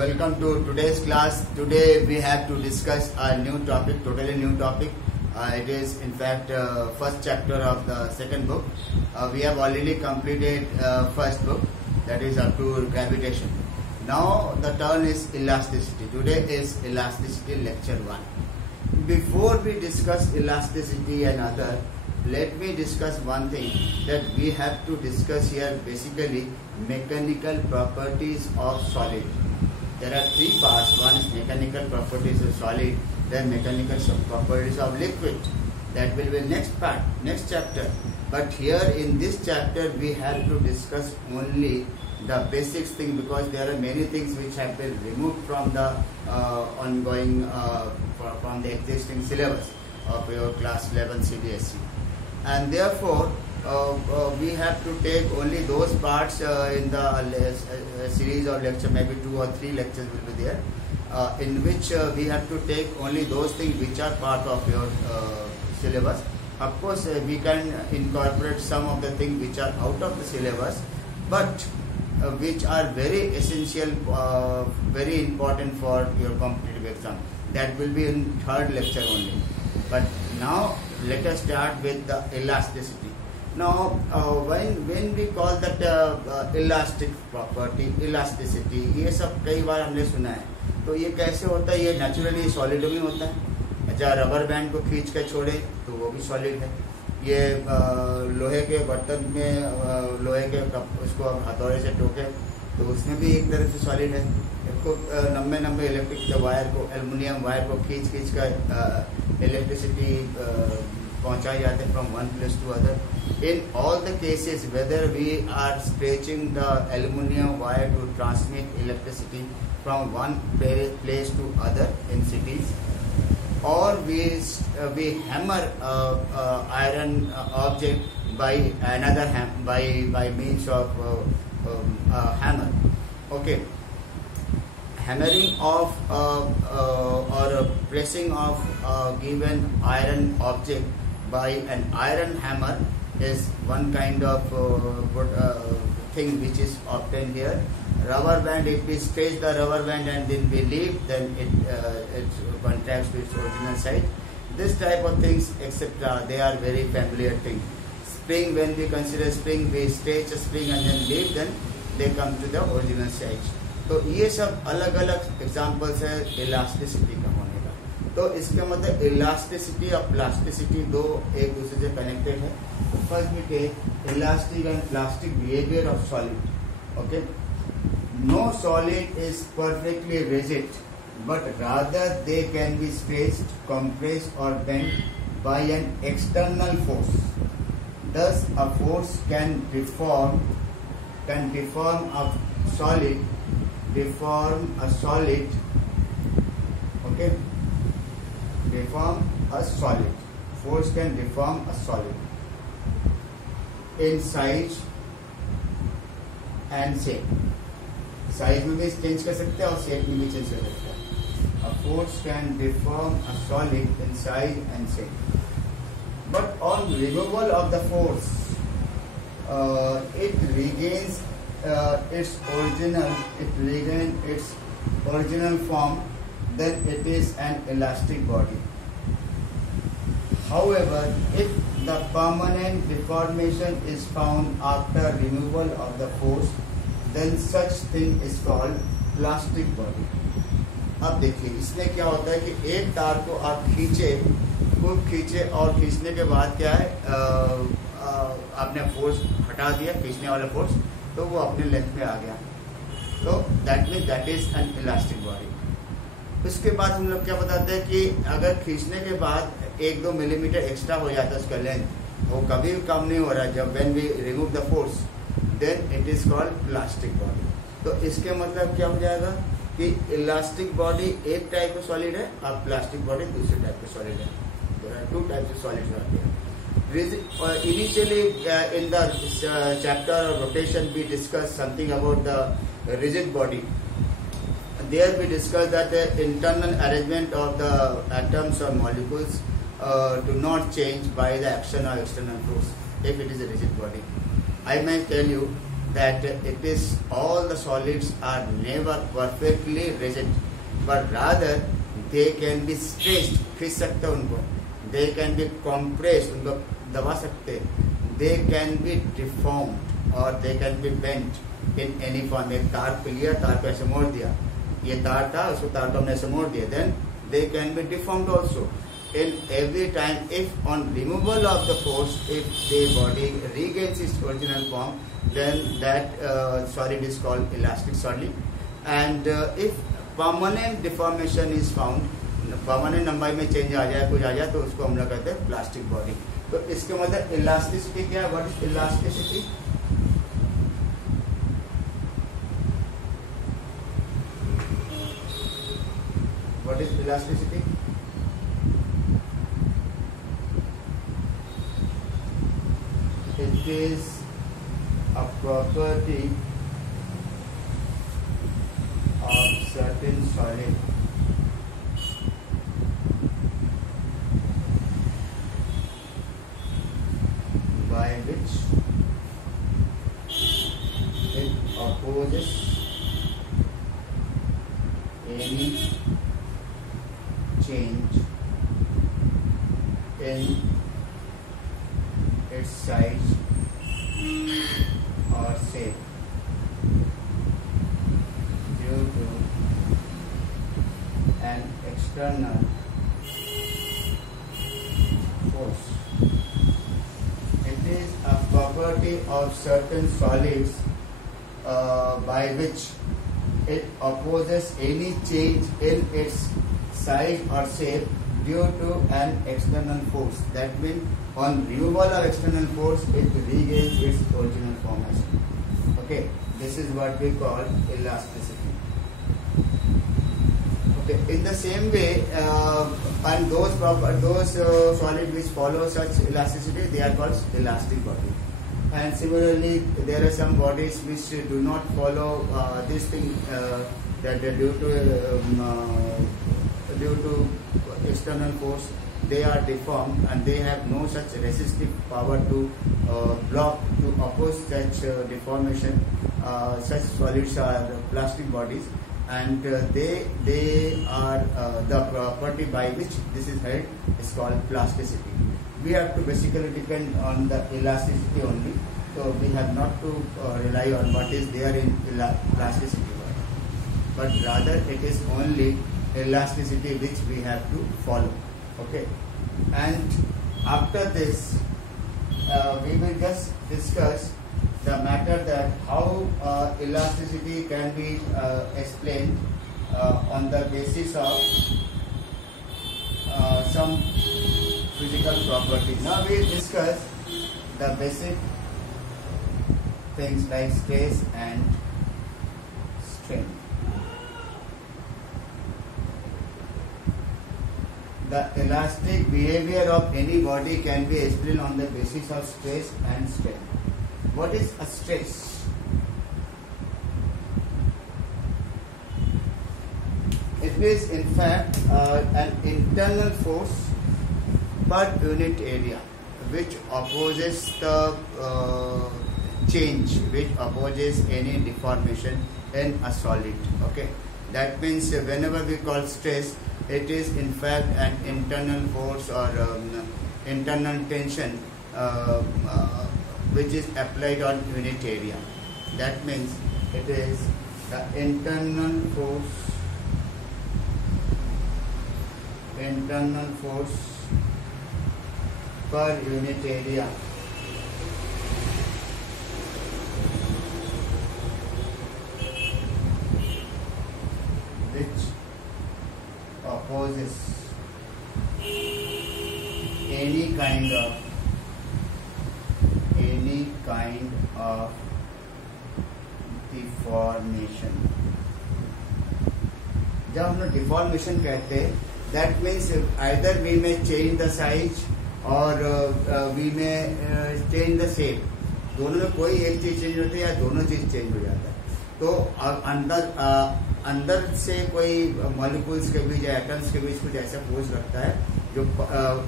Welcome to today's class. Today we have to discuss a new topic, totally new topic. It is in fact first chapter of the second book. We have already completed first book, that is up to gravitation. Now the turn is elasticity. Today is elasticity lecture 1. Before we discuss elasticity and other, let me discuss one thing, that we have to discuss here basically mechanical properties of solid. There are three parts. One is mechanical properties of solid, then mechanical properties of liquid. That will be next part, next chapter. But here in this chapter we have to discuss only the basics thing, because there are many things which have been removed from the ongoing from the existing syllabus of your class 11 CBSE. And therefore we have to take only those parts in the series of lecture, maybe 2 or 3 lectures will be there, in which we have to take only those things which are part of your syllabus. Of course we can incorporate some of the things which are out of the syllabus, but which are very essential, very important for your competitive exam. That will be in third lecture only. But now let us start with the elasticity. Now when we call that elastic property, elasticity, ये सब कई बार हमने सुना है. तो ये कैसे होता है? ये नेचुरली सॉलिड में होता है. अच्छा, रबर बैंड को खींच के छोड़े तो वो भी सॉलिड है. ये लोहे के बर्तन में लोहे के कप उसको अब हथौड़े से टोके तो उसमें भी एक तरह से सॉलिड है. इसको लंबे इलेक्ट्रिक वायर को, एल्युमिनियम वायर को खींच कर इलेक्ट्रिसिटी पहुंचाई जाते हैं from one place to other. In all the cases, whether we are stretching the aluminium wire to transmit electricity from one place to other in cities, or we hammer iron object by another by means of hammer. Okay, hammering of or pressing of given iron object by an iron hammer is one kind of thing which is obtained here. Rubber band, if we stretch the rubber band and then we leave, then it contracts to its original size. This type of things, etc., they are very familiar things. Spring, when we consider spring, we stretch a spring and then leave, then they come to the original size. तो ये सब अलग अलग examples है elasticity का होने का. तो इसका मतलब इलास्टिसिटी और प्लास्टिसिटी दो एक दूसरे से कनेक्टेड है. First we take elastic and plastic behavior of solid. Okay, no solid is perfectly rigid, but rather they can be stretched, compressed, or bent by an external force. Thus, a force can deform a solid. Okay, deform a solid. Force can deform a solid in size and shape. Size में भी change कर सकते हैं और shape में भी change कर सकते हैं. A force can deform a solid in size and shape. But on removal of the force, it regains its original form. Then it is an elastic body. However, if the permanent deformation is found after removal of the force, then such thing is called plastic body. अब देखिए इसमें क्या होता है कि एक तार को आप खूब खींचे और खींचने के बाद क्या है, आपने फोर्स हटा दिया, खींचने वाला फोर्स, तो वो अपने लेंथ में आ गया. तो that means that is an elastic body. उसके बाद हम लोग क्या बताते हैं कि अगर खींचने के बाद 1-2 मिलीमीटर एक्स्ट्रा हो जाता है उसका लेंथ, वो कभी भी कम नहीं हो रहा है. जब when we remove the force, then it is called plastic body. तो इसके मतलब क्या हो जाएगा कि इलास्टिक बॉडी एक टाइप का सॉलिड है और प्लास्टिक बॉडी दूसरे टाइप का सॉलिड है. There are 2 types of solids are there. Initially in the chapter of rotation we discussed something about the rigid body. There we discussed that the internal arrangement of the atoms or molecules do not change by the action or external force if it is a rigid body. I may tell you that it is all the solids are never perfectly rigid, but rather they can be stretched, खींच सकते हैं उनको, they can be compressed, उनको दबा सकते हैं, they can be deformed or they can be bent in any form. एक तार पे लिया, तार पे ऐसे मोड़ दिया, ये तार था, उसको तार को हमने ऐसे मोड़ दिया, then they can be deformed also. In every time, if on removal of the force, if the body regains its original form, then that solid is called elastic solid. And if permanent deformation is found, permanent लंबाई में change आ जाए, कुछ आ जाए, तो उसको हम लोग कहते हैं प्लास्टिक बॉडी. तो इसके मतलब इलास्टिसिटी क्या है? What is elasticity? What is elasticity? It is a property of certain solid by which it opposes any change in its size or shape due to an external force. It is a property of certain solids by which it opposes any change in its size or shape due to an external force. That means on removal of external force, it regains its original formation. Okay, this is what we call elasticity. Okay, in the same way, and those solids which follow such elasticity, they are called elastic body. And similarly, there are some bodies which do not follow this thing, that due to external force, they are deformed and they have no such resistive power to block, to oppose such deformation. Such solids are plastic bodies, and they are the property by which this is held is called plasticity. We have to basically depend on the elasticity only, so we have not to rely on what is there in plasticity, but rather it is only elasticity which we have to follow. Okay, and after this we will just discuss the matter that how elasticity can be explained on the basis of some physical properties. Now we will discuss the basic things like stress and strain. The elastic behavior of any body can be explained on the basis of stress and strain. What is a stress? It is in fact an internal force per unit area which opposes the change, which opposes any deformation in a solid. Okay, that means whenever we call stress, it is in fact an internal force or internal tension which is applied on unit area. That means it is the internal force per unit area which opposes any kind of deformation. जब हम लोग deformation कहते हैं, that means either we may change the size or we may change the shape. दोनों में कोई एक चीज चेंज होती है या दोनों चीज चेंज हो जाता है. तो अंदर से कोई मॉलिक्यूल्स के बीच या एटम्स के बीच कुछ ऐसा फोर्स लगता है जो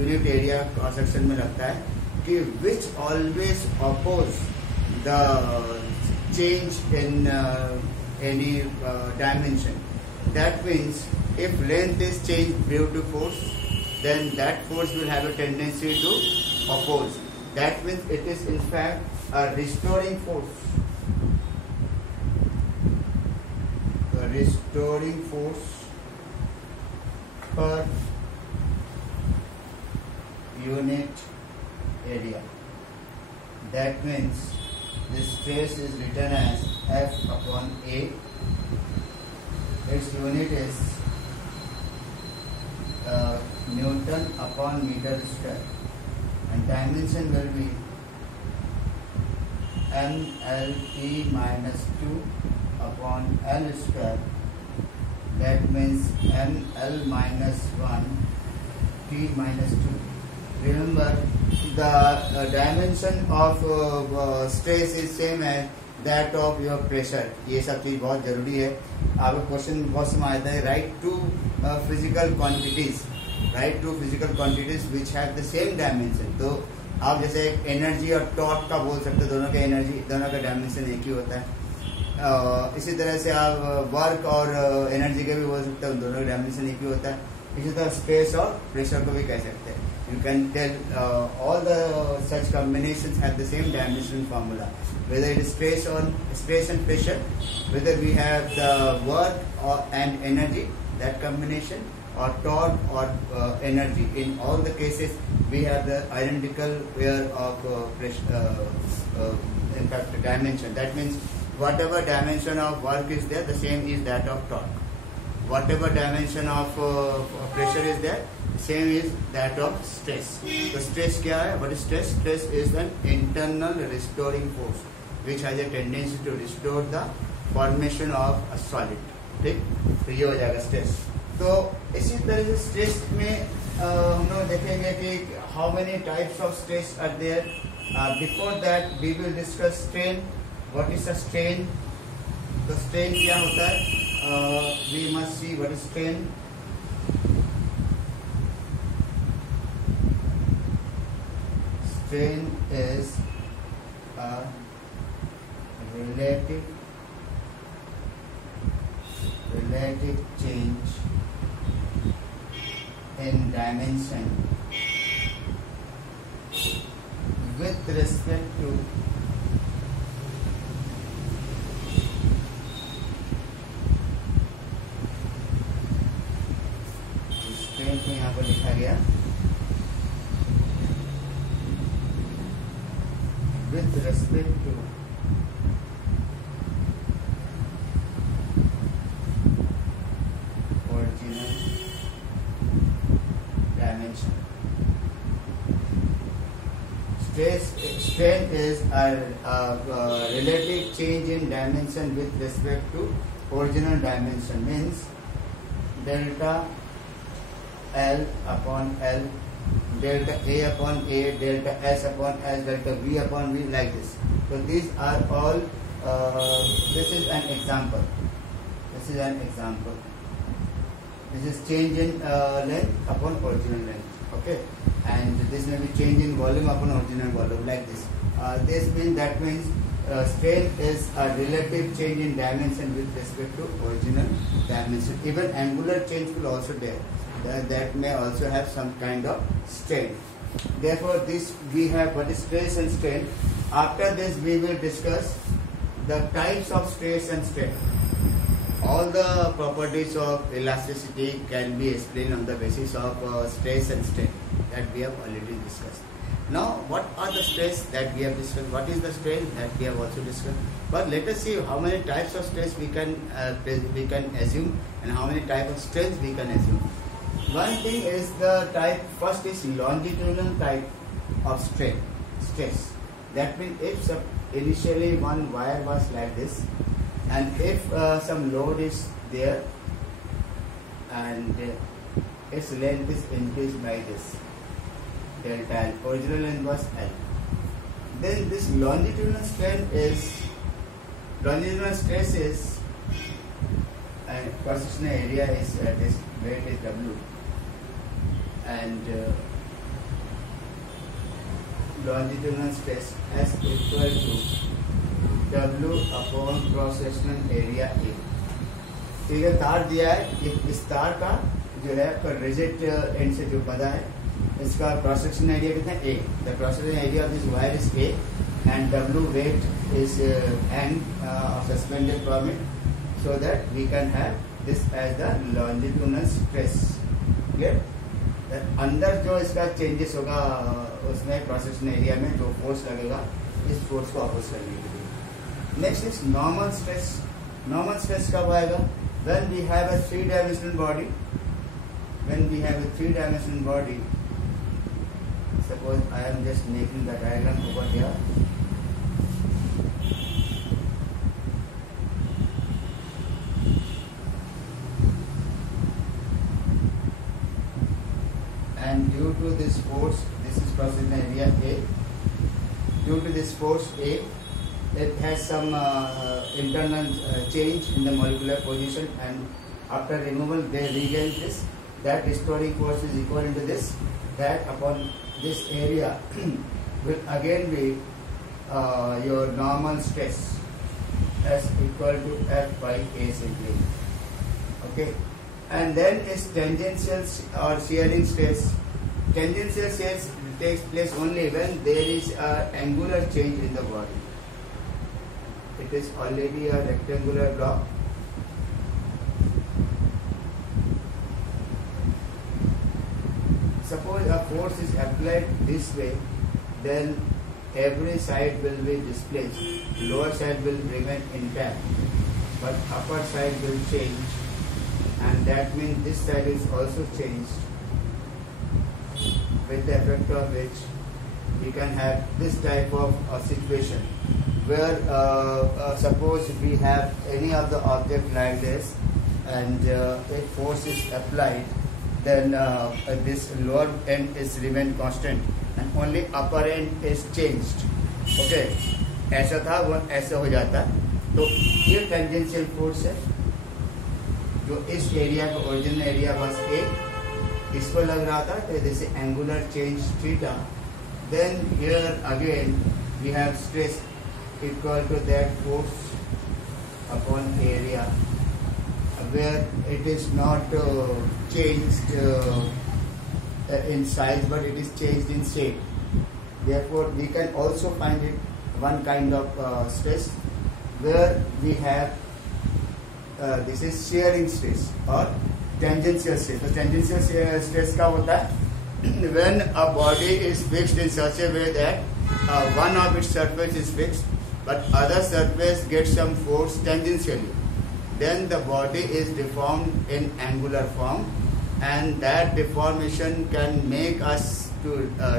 यूनिट एरिया क्रॉस सेक्शन में लगता है कि which always oppose the change in any dimension. That means if length is changed due to force, then that force will have a tendency to oppose. That means it is in fact a restoring force. A restoring force per unit area. That means this stress is written as F upon A. Its unit is Newton upon meter square, and dimension will be MLE minus 2 upon L square. That means ML minus 1 T minus 2. Remember, the dimension of stress is same as that of your pressure. ये सब चीज बहुत जरूरी है. आपका question बहुत समय आता है. Write two physical quantities. Write two physical quantities which have the same dimension. तो आप जैसे एनर्जी और टॉर्क का बोल सकते हैं. दोनों का एनर्जी, दोनों का डायमेंशन एक ही होता है. इसी तरह से आप वर्क और एनर्जी के भी बोल सकते हैं. दोनों का डायमेंशन एक ही होता है. इसी तरह स्पेस और प्रेशर को भी कह सकते हैं. You can tell all the such combinations have the same dimension formula. Whether it is stress and pressure, whether we have the work and energy, that combination, or torque or energy. In all the cases, we have the identical pair of in fact dimension. That means whatever dimension of work is there, the same is that of torque. Whatever dimension of pressure is there, same is that of stress. So stress क्या है? What is stress? Stress is an internal restoring force which has a tendency to restore the formation of a solid. ठीक? तो ये हो जाएगा stress. तो इसी तरह से stress में हम लोग देखेंगे कि how many types of stress are there. Before that we will discuss strain. What is a strain? तो strain क्या होता है? We must see what is strain. Strain is a relative change in dimension with respect to strain को यहाँ पर लिखा गया with respect to original dimension. Strain is a relative change in dimension with respect to original dimension. Means delta L upon L, delta A upon A, delta S upon S, delta V upon V, like this. So these are all, this is an example. This is an example. This is change in length upon original length. Okay. And this may be change in volume upon original volume, like this. That means strain is a relative change in dimension with respect to original dimension. Even angular change will also there. That may also have some kind of strain. Therefore, this we have what is stress and strain. After this, we will discuss the types of stress and strain. All the properties of elasticity can be explained on the basis of stress and strain that we have already discussed. Now, what are the stress that we have discussed? What is the strain that we have also discussed? But let us see how many types of stress we can assume and how many types of strains we can assume. One thing is the type, first is longitudinal type of stress. That means if initially one wire was like this, and if some load is there and its length is increased by this delta L, original length was L, then this longitudinal stress is and cross-sectional area is this weight is W, and longitudinal stress S equal to W upon cross sectional area A. ठीक है, तार दिया है, इस तार का जो है रिजिड एंड से जो बंधा है इसका क्रॉस सेक्शन एरिया कितना है, A. The cross section area of this wire is A and W weight is end suspended from it, so that we can have this as the longitudinal stress. Clear? अंदर जो इसका changes होगा उसमें cross section area में जो force लगेगा इस force को अपोज करने के लिए। Next is normal stress. Normal stress कब आएगा? When we have a 3 dimensional body, when we have a 3 dimensional body, suppose I am just making the diagram over here. And due to this force, this is cross section area A. Due to this force A, it has some internal change in the molecular position, and after removal they regain this. That restoring force is equal to this. That upon this area will again be your normal stress as equal to F by A simply. Okay. And then is tangential or shearing stress. Tangential stress takes place only when there is an angular change in the body. It is already a rectangular block. Suppose a force is applied this way, then every side will be displaced. Lower side will remain intact, but upper side will change. And that means this side is also changed, with the effect of which we can have this type of situation where suppose we have any of the object like this and if force is applied, then this lower end is remain constant and only upper end is changed. Okay, ऐसा था वो ऐसा हो जाता। तो ये tangential force है जो इस एरिया का ओरिजिनल एरिया बस ए इसको लग रहा था, तो this angular change theta. Then here again we have stress equal to that force upon area where it is not changed in size but it is changed in shape. Therefore we can also find it one kind of stress where we have this is shearing stress or tangential stress. So tangential stress का होता है when a body is fixed in such a way that one of its surface is fixed but other surface gets some force tangentially, then the body is deformed in angular form, and that deformation can make us to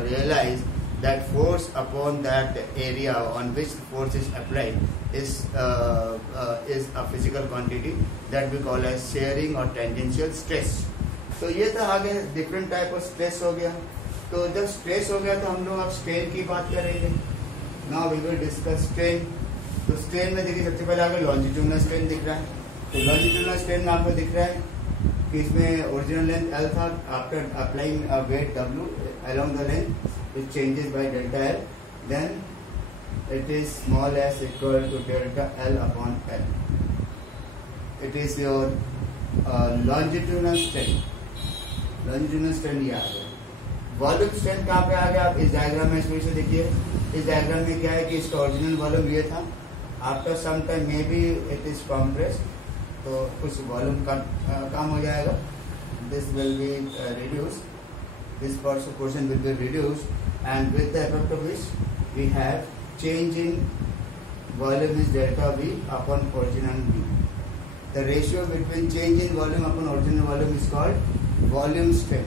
realize that force upon that area on which force is applied is a physical quantity that we call as shearing or tangential stress. तो ये तो आगे different type of stress हो गया। तो जब stress हो गया तो हम लोग अब स्ट्रेन की बात करेंगे। Now we will discuss strain. तो स्ट्रेन में देखिए सबसे पहले आगे लॉन्जिट्यूडनल स्ट्रेन दिख रहा है। तो लॉन्जिट्यूडनल स्ट्रेन में आपको दिख रहा है कि इसमें ओरिजिनल लेंथ L था, after applying a weight W along the length it changes by delta L, then it is small s equal to delta L upon L. It is your longitudinal strain. Longitudinal strain ये आ गया। Volume strain कहाँ पे आ गया? आप इस diagram में इसमें से देखिए। इस डायग्राम में क्या है कि इसका ओरिजिनल वॉल्यूम ये था, after some time maybe it is compressed, तो कुछ वॉल्यूम कम हो जाएगा। This will be reduced, this portion will be reduced, and with the effect of which we have change in volume is delta V upon original V. The ratio between change in volume upon original volume is called volume strain.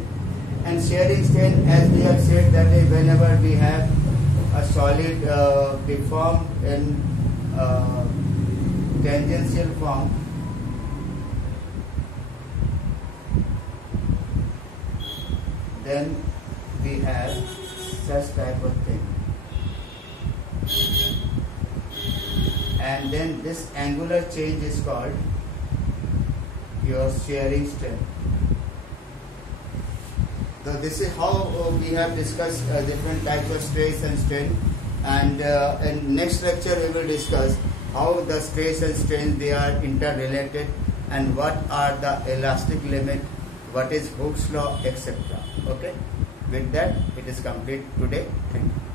And shearing strain, as we have said, that is whenever we have a solid deformed in tangential form, then we have such type of thing, and then this angular change is called your shearing strain. So this is how we have discussed different types of stress and strain. And in next lecture we will discuss how the stress and strain they are interrelated, and what are the elastic limit, what is Hooke's law, etc. Okay, with that it is complete today. Thank you.